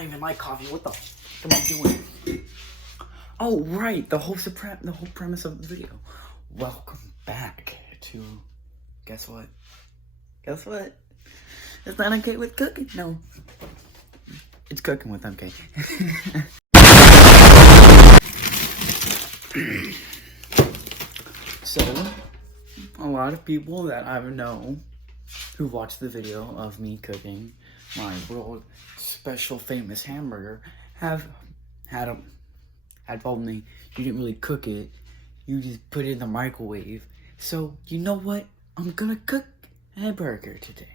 don't even like coffee. What the f am I doing? Oh, right. The whole premise of the video. Welcome back to... Guess what? Guess what? It's not okay with cooking. No. It's cooking with MK. So, a lot of people that I know who watched the video of me cooking my world special famous hamburger have told me you didn't really cook it, you just put it in the microwave. So, you know what? I'm gonna cook a burger today.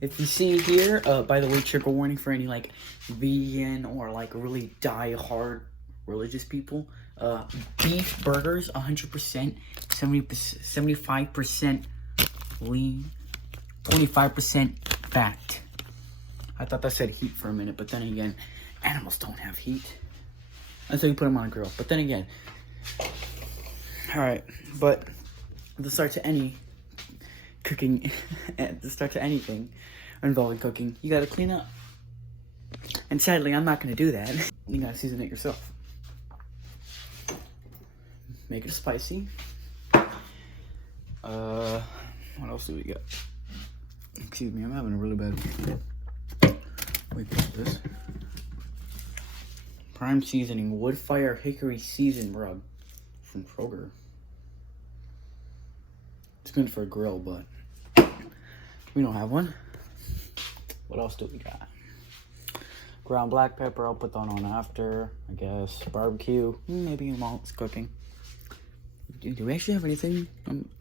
If you see here, by the way, trigger warning for any like vegan or like really die-hard religious people. Beef burgers, 100%, 75% lean, 25% fat. I thought that said heat for a minute, but then again, animals don't have heat. That's how you put them on a grill. But then again, alright, but the start to any cooking, the start to anything involving cooking, you gotta clean up. And sadly, I'm not gonna do that. You gotta season it yourself. Make it spicy. What else do we got? Excuse me, I'm having a really bad wait for this. Prime seasoning, wood fire hickory seasoned rub from Kroger. It's good for a grill, but we don't have one. What else do we got? Ground black pepper, I'll put that on after, I guess. Barbecue, maybe you won't, it's cooking. Do we actually have anything?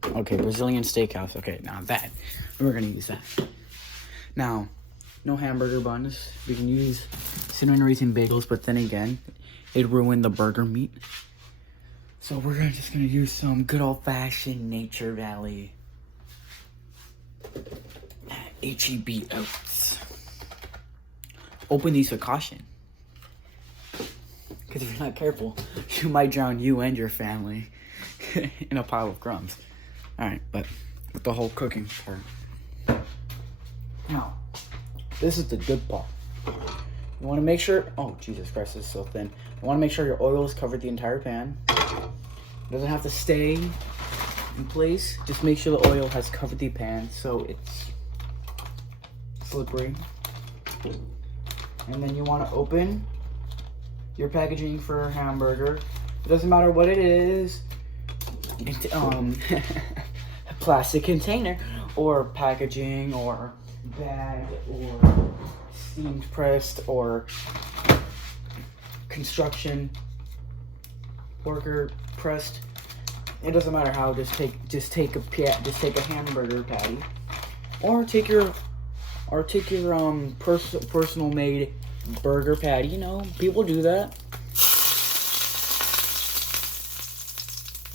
Okay, Brazilian steakhouse. Okay, now that. We're gonna use that. Now, no hamburger buns. We can use cinnamon raisin bagels, but then again, it'd ruin the burger meat. So we're just gonna use some good old-fashioned Nature Valley HEB oats. Open these with caution. Because if you're not careful, you might drown you and your family in a pile of crumbs. Alright, but with the whole cooking part. Now, this is the good part. You want to make sure... Oh, Jesus Christ, this is so thin. You want to make sure your oil has covered the entire pan. It doesn't have to stay in place. Just make sure the oil has covered the pan so it's slippery. And then you want to open your packaging for a hamburger. It doesn't matter what it is. A plastic container or packaging or bag or steamed pressed or construction worker pressed. It doesn't matter how. Just take a hamburger patty or take your personal made burger patty. You know, people do that.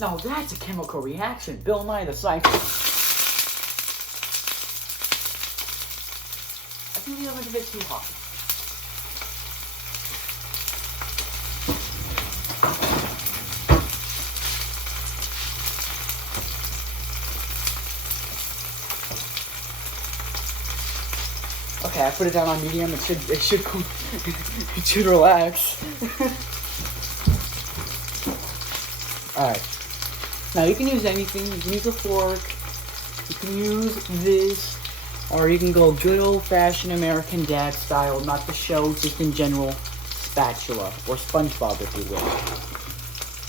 Now that's a chemical reaction. Bill Nye the Scientist. I think the oven's a bit too hot. Okay, I put it down on medium. It should relax. All right. Now you can use anything. You can use a fork. You can use this, or you can go good old-fashioned American Dad style, not the show, just in general, spatula or SpongeBob, if you will.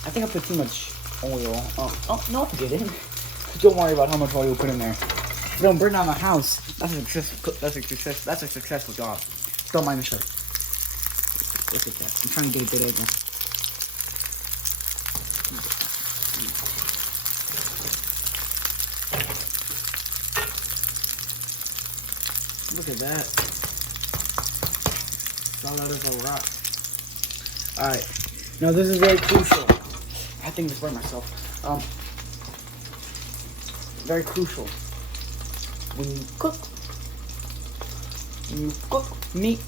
I think I put too much oil. Oh no, I didn't. Don't worry about how much oil you put in there. Don't burn down the house. That's a successful job. Don't mind the shirt. Look at that. I'm trying to get a good angle. Look at that. Solid as a rock. Alright. Now this is very crucial. I think this burned myself. Very crucial. When you cook meat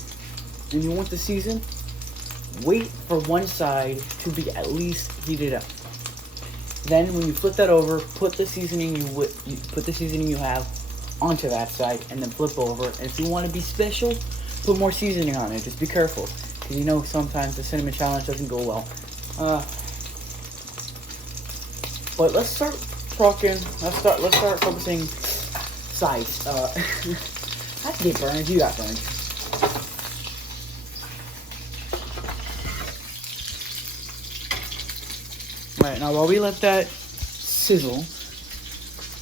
and you want to season, wait for one side to be at least heated up. Then when you flip that over, put the seasoning you have onto that side and then flip over. And if you want to be special, put more seasoning on it. Just be careful, because you know sometimes the cinnamon challenge doesn't go well. But let's start talking. Let's start focusing size. I can get burned. You got burned. Alright, now while we let that sizzle,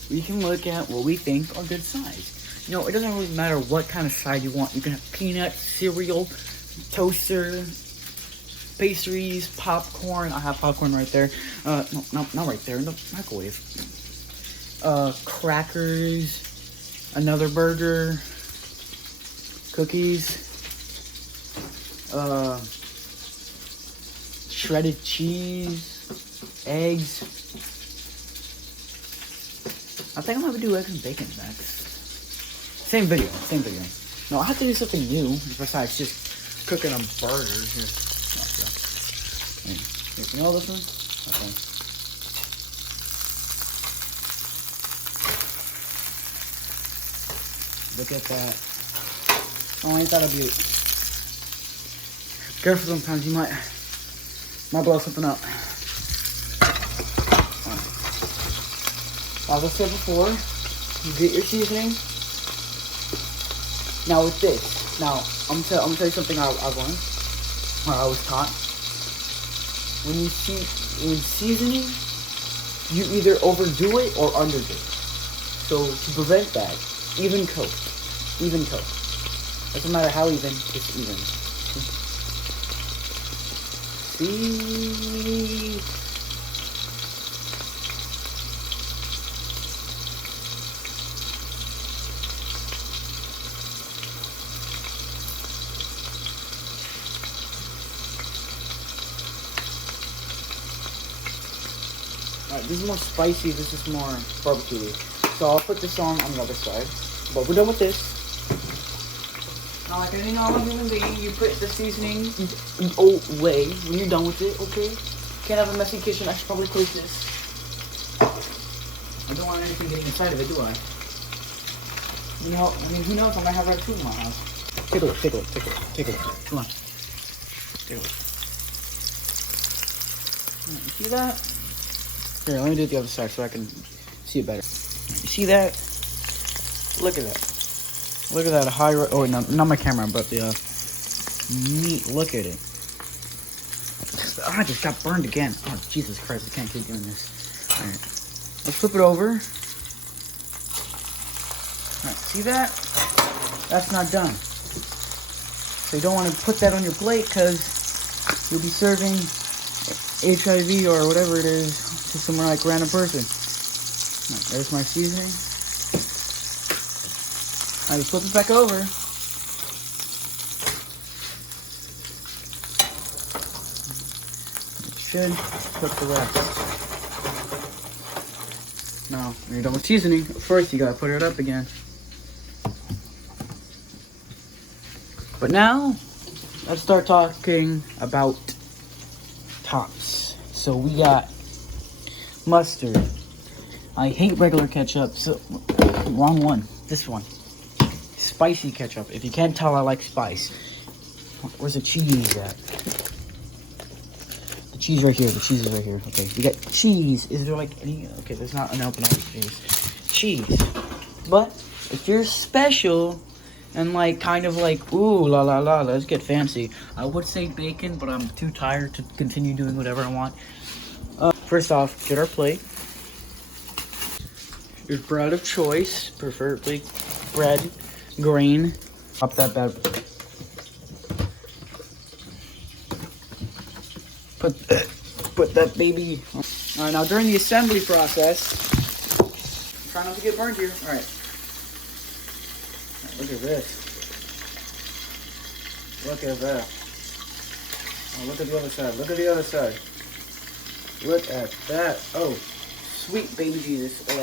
we can look at what we think are good sides. You know, it doesn't really matter what kind of side you want. You can have peanuts, cereal, toaster, pastries, popcorn. I have popcorn right there. No, not right there. No, microwave. Crackers, another burger, cookies, shredded cheese, eggs. I think I'm gonna do eggs and bacon next. Same video. No, I have to do something new besides just cooking a burger. Here. You know this one? Okay. Look at that. Oh, ain't that a beaut? Careful, sometimes you might blow something up. As I said before, you get your seasoning. Now with this, I'm gonna tell you something I learned, or I was taught. When seasoning, you either overdo it or underdo it. So to prevent that, even coat. Doesn't matter how even, just even. See? Alright, this is more spicy, this is more barbecue-y. So I'll put this on the other side. But we're done with this. Now, like any normal human being, you put the seasoning away when you're done with it, okay? Can't have a messy kitchen, I should probably close this. I don't want anything getting inside of it, do I? You know, I mean, who knows, I might have ratatouille in my house. Take a look. Come on. Take a look. Right, you see that? Here, let me do it the other side so I can see it better. You see that? Look at that. Look at that high... Oh, no, not my camera, but the meat. Look at it. I just got burned again. Oh, Jesus Christ, I can't keep doing this. Alright. Let's flip it over. Alright, see that? That's not done. So you don't want to put that on your plate because you'll be serving HIV or whatever it is to some like random person. Right, there's my seasoning. I just flip it back over. It should cook the rest. Now, when you're done with seasoning, first you gotta put it up again. But now, let's start talking about tops. So we got mustard. I hate regular ketchup, so wrong one. This one. Spicy ketchup. If you can't tell, I like spice. Where's the cheese at? The cheese right here. The cheese is right here. Okay, we got cheese. Is there like any... Okay, there's not an open cheese. Cheese. But if you're special and like kind of like, ooh, la la la, let's get fancy, I would say bacon, but I'm too tired to continue doing whatever I want. First off, get our plate. Your bread of choice, preferably bread, grain. Pop that bad. Put that baby. Alright, now during the assembly process, try not to get burned here. Alright. Look at this. Look at that. Oh, look at the other side. Look at the other side. Look at that. Oh, sweet baby Jesus. Oh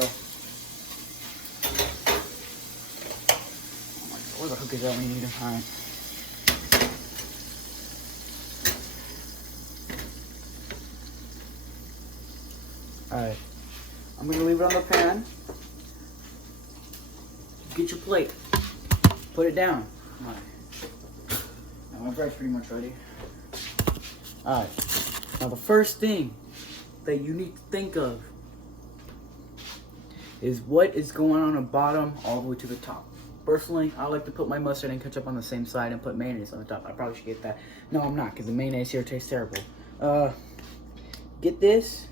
my God, where the hook is that when you need to find? Alright. I'm going to leave it on the pan. Get your plate. Put it down. Alright. My bread's pretty much ready. Alright. Now the first thing that you need to think of is what is going on the bottom all the way to the top. Personally, I like to put my mustard and ketchup on the same side and put mayonnaise on the top. I probably should get that. No, I'm not, because the mayonnaise here tastes terrible. Get this.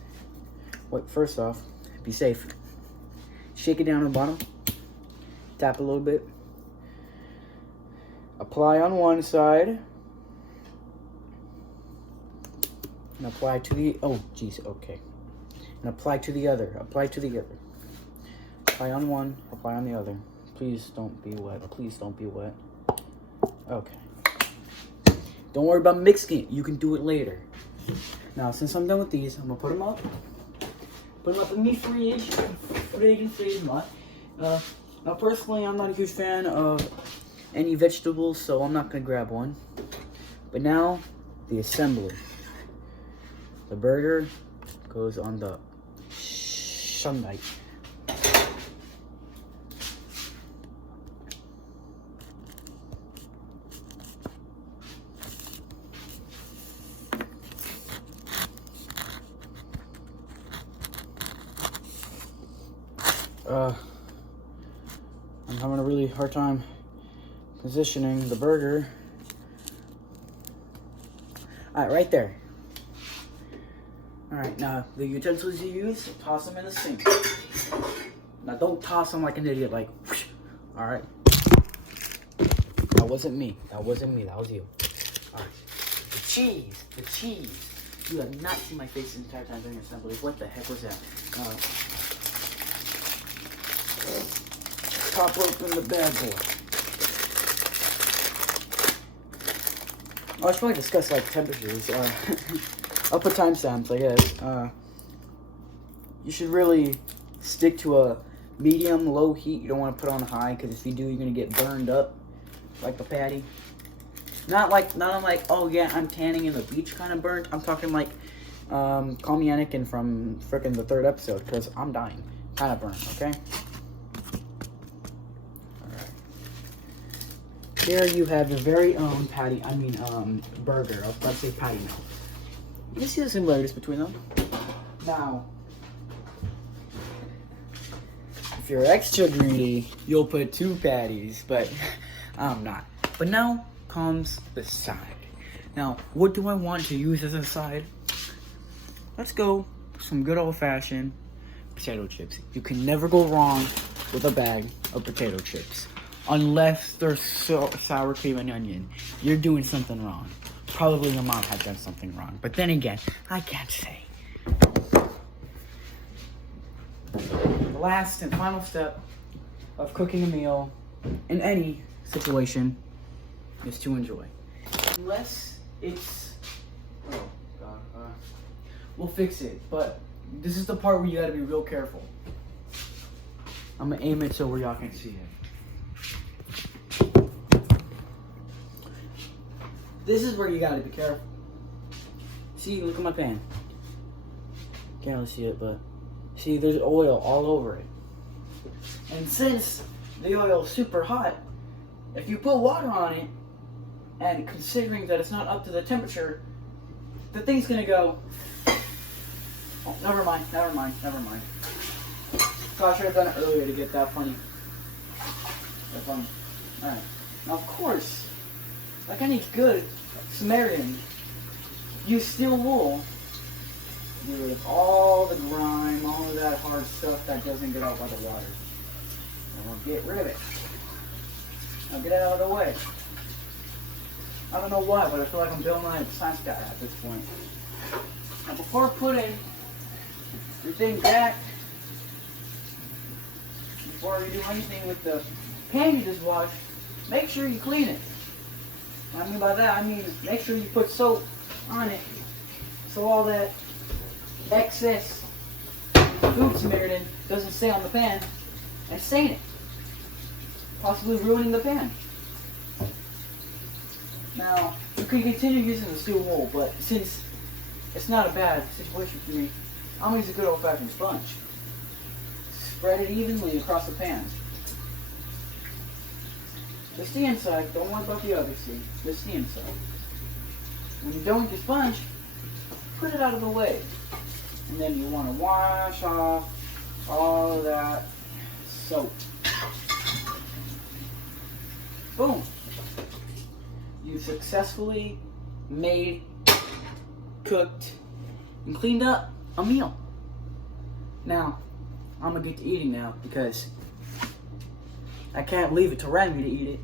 Wait, first off, be safe. Shake it down on the bottom. Tap a little bit. Apply on one side. And apply to the, oh geez, okay. And apply to the other, apply to the other. Apply on one, apply on the other. Please don't be wet, please don't be wet. Okay. Don't worry about mixing it, you can do it later. Now, since I'm done with these, I'm gonna put them up. Put them up in the fridge. Now, personally, I'm not a huge fan of any vegetables, so I'm not gonna grab one. But now, the assembly. The burger goes on the Sunday. I'm having a really hard time positioning the burger. Alright, right there. Alright, now the utensils you use, toss them in the sink. Now don't toss them like an idiot, like, whoosh. Alright. That wasn't me. That wasn't me. That was you. Alright. The cheese. The cheese. You have not seen my face the entire time during assembly. What the heck was that? Pop open the bad boy. Oh, I should probably discuss like temperatures. I'll put timestamps, I guess. You should really stick to a medium, low heat. You don't want to put on high, because if you do, you're gonna get burned up like the patty. Not like, oh yeah, I'm tanning in the beach kind of burnt. I'm talking like, call me Anakin from frickin' the 3rd episode, because I'm dying. Kind of burnt, okay? Here you have your very own burger. I was about to say patty melt. You can see the similarities between them. Now, if you're extra greedy, you'll put 2 patties, but I'm not. But now comes the side. Now, what do I want to use as a side? Let's go with some good old-fashioned potato chips. You can never go wrong with a bag of potato chips. Unless they're sour cream and onion, you're doing something wrong. Probably your mom had done something wrong. But then again, I can't say. The last and final step of cooking a meal in any situation is to enjoy. Unless it's... Oh, God. We'll fix it. But this is the part where you gotta be real careful. I'm gonna aim it so where y'all can see it. This is where you gotta be careful. See, look at my pan. Can't really see it, but see, there's oil all over it. And since the oil is super hot, if you put water on it, and considering that it's not up to the temperature, the thing's gonna go. Oh, never mind. So I should have done it earlier to get that funny. Alright. Now, of course, like any good Samaritan, use steel wool. Get rid of all the grime, all of that hard stuff that doesn't get out by the water. And we'll get rid of it. Now get it out of the way. I don't know why, but I feel like I'm Bill Nye the Science Guy at this point. Now before putting your thing back, before you do anything with the pan you just washed, make sure you clean it. What I mean by that, I mean make sure you put soap on it so all that excess food Samaritan doesn't stay on the pan and stain it, possibly ruining the pan. Now, you can continue using the steel wool, but since it's not a bad situation for me, I'm going to use a good old-fashioned sponge. Spread it evenly across the pan. Just the inside. Don't worry about the other seed. Just the inside. When you're done with your sponge, put it out of the way. And then you want to wash off all of that soap. Boom. You successfully made, cooked, and cleaned up a meal. Now, I'm going to get to eating now because I can't leave it to Remy to eat it.